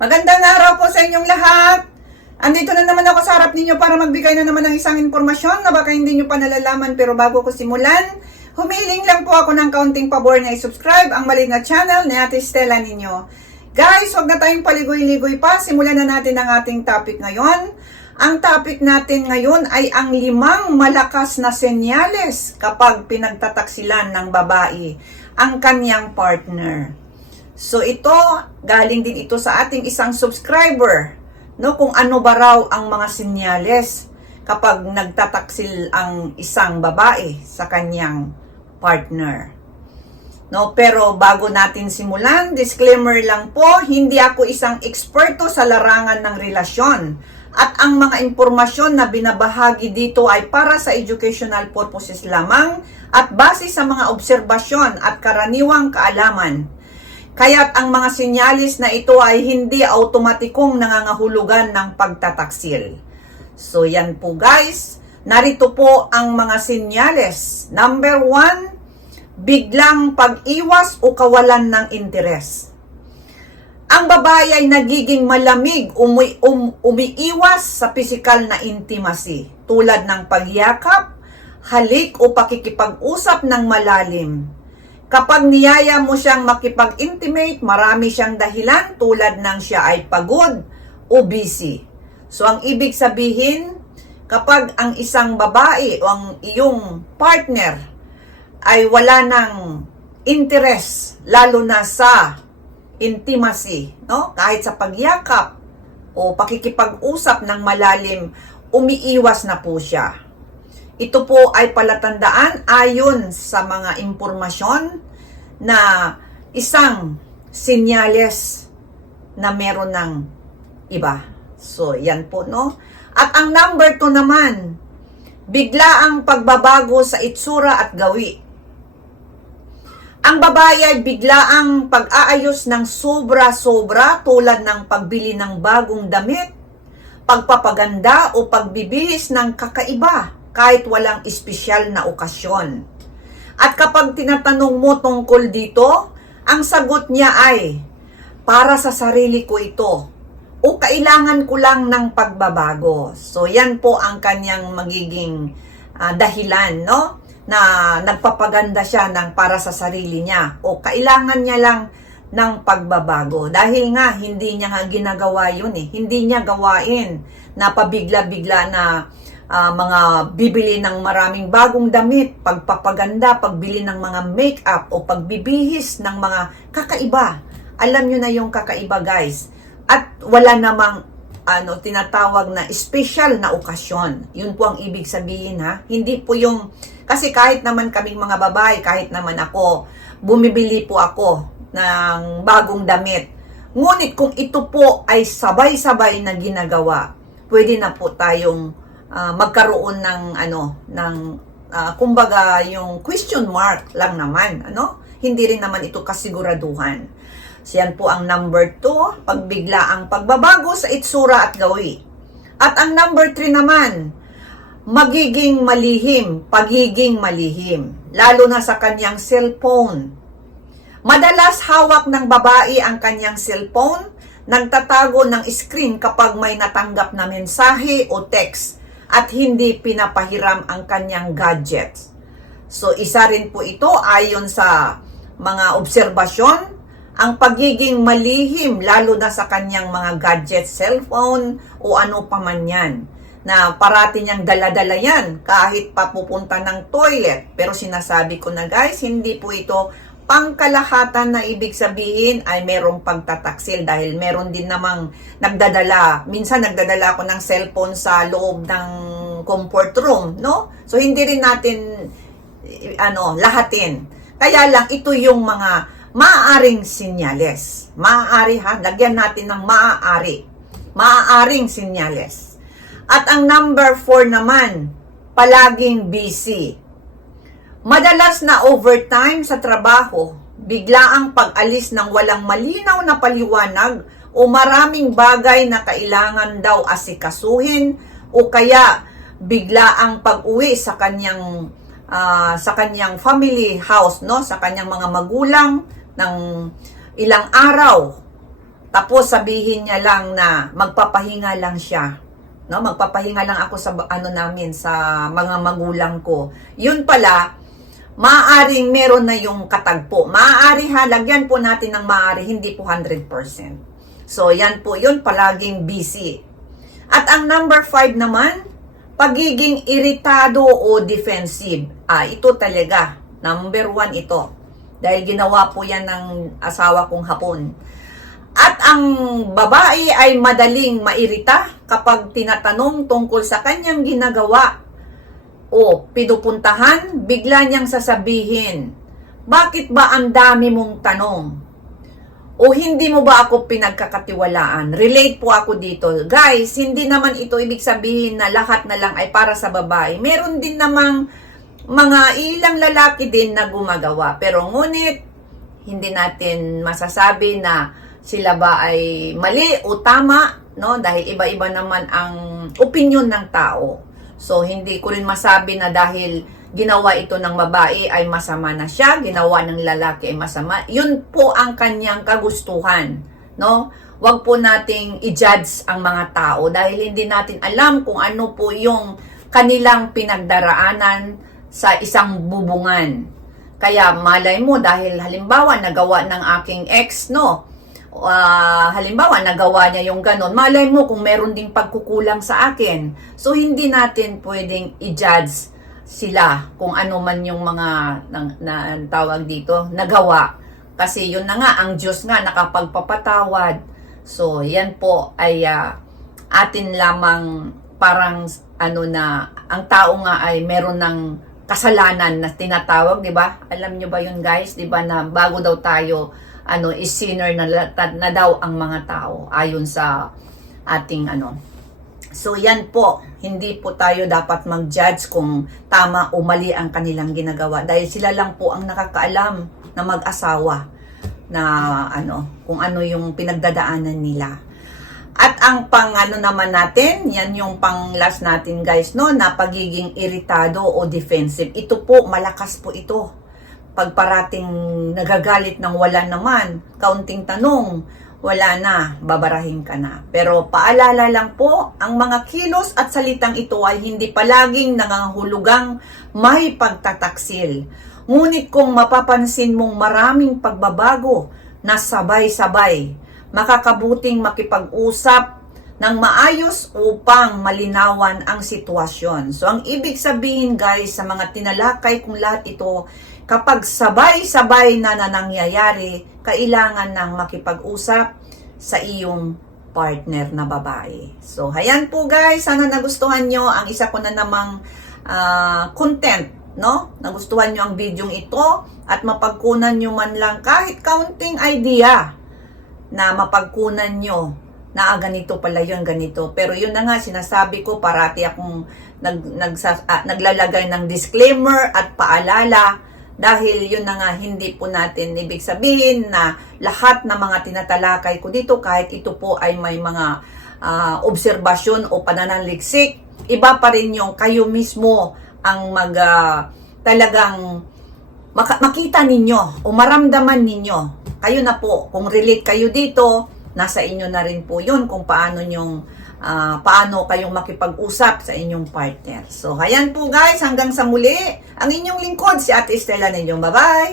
Magandang araw po sa inyong lahat. Andito na naman ako sa harap ninyo para magbigay na naman ng isang impormasyon na baka hindi nyo pa nalalaman pero bago ko simulan, humiling lang po ako ng kaunting pabor na i-subscribe ang mali na channel ni Ate Stella ninyo. Guys, huwag na tayong paligoy-ligoy pa. Simulan na natin ang ating topic ngayon. Ang topic natin ngayon ay ang limang malakas na senyales kapag pinagtataksilan ng babae ang kanyang partner. So ito, galing din ito sa ating isang subscriber, no? Kung ano ba raw ang mga senyales kapag nagtataksil ang isang babae sa kanyang partner. No, pero bago natin simulan, disclaimer lang po, hindi ako isang eksperto sa larangan ng relasyon. At ang mga impormasyon na binabahagi dito ay para sa educational purposes lamang at base sa mga obserbasyon at karaniwang kaalaman. Kaya't ang mga sinyalis na ito ay hindi automatikong nangangahulugan ng pagtataksil. So yan po guys, narito po ang mga sinyales. Number one, biglang pag-iwas o kawalan ng interes. Ang babae ay nagiging malamig, umi- um- umiiwas sa pisikal na intimacy tulad ng pagyakap, halik o pakikipag-usap ng malalim. Kapag niyaya mo siyang makipag-intimate, marami siyang dahilan tulad ng siya ay pagod o busy. So ang ibig sabihin, kapag ang isang babae o ang iyong partner ay wala ng interest, lalo na sa intimacy, no? Kahit sa pagyakap o pakikipag-usap ng malalim, umiiwas na po siya. Ito po ay palatandaan ayon sa mga impormasyon na isang sinyales na meron ng iba. So, yan po, no? At ang number 2 naman, bigla ang pagbabago sa itsura at gawi. Ang babae ay biglaang pag-aayos ng sobra-sobra tulad ng pagbili ng bagong damit, pagpapaganda o pagbibihis ng kakaiba kahit walang espesyal na okasyon. At kapag tinatanong mo tungkol dito, ang sagot niya ay, para sa sarili ko ito o kailangan ko lang ng pagbabago. So yan po ang kanyang magiging ah, dahilan, no? na nagpapaganda siya ng para sa sarili niya o kailangan niya lang ng pagbabago dahil nga hindi niya nga ginagawa yun eh hindi niya gawain na pabigla-bigla na ah, mga bibili ng maraming bagong damit pagpapaganda pagbili ng mga makeup o pagbibihis ng mga kakaiba alam niyo na yung kakaiba guys at wala namang ano tinatawag na special na okasyon. Yun po ang ibig sabihin ha. Hindi po yung kasi kahit naman kaming mga babae, kahit naman ako, bumibili po ako ng bagong damit. Ngunit kung ito po ay sabay-sabay na ginagawa, pwede na po tayong ah, magkaroon ng ano ng ah, kumbaga yung question mark lang naman, ano? Hindi rin naman ito kasiguraduhan. So yan po ang number 2, pagbigla ang pagbabago sa itsura at gawi. At ang number 3 naman, magiging malihim, pagiging malihim, lalo na sa kanyang cellphone. Madalas hawak ng babae ang kanyang cellphone, nagtatago ng screen kapag may natanggap na mensahe o text at hindi pinapahiram ang kanyang gadgets. So isa rin po ito ayon sa mga obserbasyon ang pagiging malihim lalo na sa kanyang mga gadget, cellphone o ano pa man yan na parati niyang daladala yan kahit papupunta ng toilet. Pero sinasabi ko na guys, hindi po ito pangkalahatan na ibig sabihin ay merong pagtataksil dahil meron din namang nagdadala. Minsan nagdadala ako ng cellphone sa loob ng comfort room, no? So hindi rin natin eh, ano, lahatin. Kaya lang ito yung mga maaaring sinyales. Maaari ha, lagyan natin ng maaari. Maaaring sinyales. At ang number 4 naman, palaging busy. Madalas na overtime sa trabaho, bigla ang pag-alis ng walang malinaw na paliwanag o maraming bagay na kailangan daw asikasuhin o kaya bigla ang pag-uwi sa kanyang ah, sa kanyang family house no sa kanyang mga magulang ng ilang araw tapos sabihin niya lang na magpapahinga lang siya. No, magpapahinga lang ako sa ano namin sa mga magulang ko. Yun pala, maaaring meron na yung katagpo. Maaari ha, lagyan po natin ng maaari, hindi po 100%. So, yan po, yun palaging busy. At ang number 5 naman, pagiging iritado o defensive. Ah, ito talaga. Number 1 ito. Dahil ginawa po yan ng asawa kong hapon. At ang babae ay madaling mairita kapag tinatanong tungkol sa kanyang ginagawa o pinupuntahan, bigla niyang sasabihin, bakit ba ang dami mong tanong? O hindi mo ba ako pinagkakatiwalaan? Relate po ako dito. Guys, hindi naman ito ibig sabihin na lahat na lang ay para sa babae. Meron din namang mga ilang lalaki din na gumagawa. Pero ngunit, hindi natin masasabi na sila ba ay mali o tama, no? Dahil iba-iba naman ang opinion ng tao. So, hindi ko rin masabi na dahil ginawa ito ng babae ay masama na siya, ginawa ng lalaki ay masama. Yun po ang kanyang kagustuhan, no? Huwag po nating i-judge ang mga tao dahil hindi natin alam kung ano po yung kanilang pinagdaraanan sa isang bubungan. Kaya malay mo dahil halimbawa nagawa ng aking ex, no? Ah, halimbawa nagawa niya yung ganon, malay mo kung meron ding pagkukulang sa akin. So hindi natin pwedeng i-judge sila kung ano man yung mga na, na tawag dito nagawa. Kasi yun na nga ang Diyos nga nakapagpapatawad. So yan po ay ah, atin lamang parang ano na ang tao nga ay meron ng kasalanan na tinatawag, 'di ba? Alam niyo ba 'yun, guys? 'Di ba na bago daw tayo ano is sinner na, na daw ang mga tao ayon sa ating ano. So yan po, hindi po tayo dapat mag-judge kung tama o mali ang kanilang ginagawa dahil sila lang po ang nakakaalam na mag-asawa na ano, kung ano yung pinagdadaanan nila. At ang pang ano naman natin, yan yung pang last natin guys, no, na pagiging iritado o defensive. Ito po, malakas po ito. Pag parating nagagalit ng wala naman, kaunting tanong, wala na, babarahin ka na. Pero paalala lang po, ang mga kilos at salitang ito ay hindi palaging nangangahulugang may pagtataksil. Ngunit kung mapapansin mong maraming pagbabago na sabay-sabay, makakabuting makipag-usap ng maayos upang malinawan ang sitwasyon. So, ang ibig sabihin guys, sa mga tinalakay kong lahat ito, kapag sabay-sabay na na nangyayari, kailangan ng makipag-usap sa iyong partner na babae. So, hayan po guys, sana nagustuhan nyo ang isa ko na namang ah, content, no? Nagustuhan nyo ang video ito at mapagkunan nyo man lang kahit counting idea na mapagkunan nyo na ah, ganito pala yun, ganito. Pero yun na nga, sinasabi ko, parati akong nag, nagsa- ah, naglalagay ng disclaimer at paalala dahil yun na nga, hindi po natin ibig sabihin na lahat ng mga tinatalakay ko dito, kahit ito po ay may mga ah, obserbasyon o pananaliksik, iba pa rin yung kayo mismo ang mag ah, talagang maka- makita ninyo o maramdaman ninyo. Kayo na po, kung relate kayo dito, nasa inyo na rin po yun kung paano nyong ah, paano kayong makipag-usap sa inyong partner. So, hayan po guys, hanggang sa muli, ang inyong lingkod, si Ate Estela ninyo. Bye-bye!